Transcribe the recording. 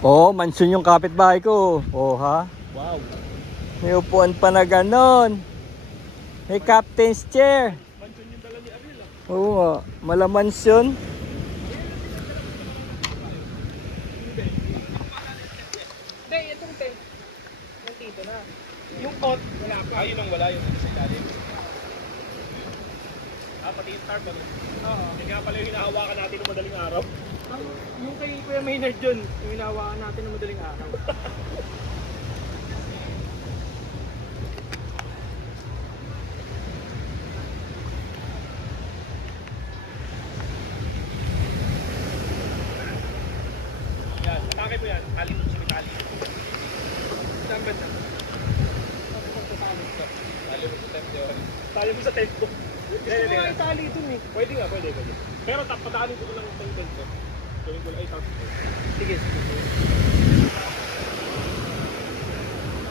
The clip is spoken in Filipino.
Oo, mansyon yung kapitbahay ko. Oh, ha? Wow. May upuan pa na ganon. May captain's chair. Mansion yung dala ni Ariel ah. Oo nga, malamansyon. Hindi, itong tent. Nandito na. Yung pot, wala pa. Yun ang wala yung sa ilalim. Pati yung tarp ano? Oo. Yung nga pala yung hinahawakan natin ng madaling araw. Yung kay Kuya Maynard dyan, yung hinahawakan natin ng madaling araw. Yan, atake mo yan. Tali mo sa may tali. Saan ba dyan? Tali mo sa tempo. Gusto mo nga itali dun eh. Pwede nga, pwede. Pero padaanin ko lang yung tent ko. Gawin ko lang, tapos. Sige.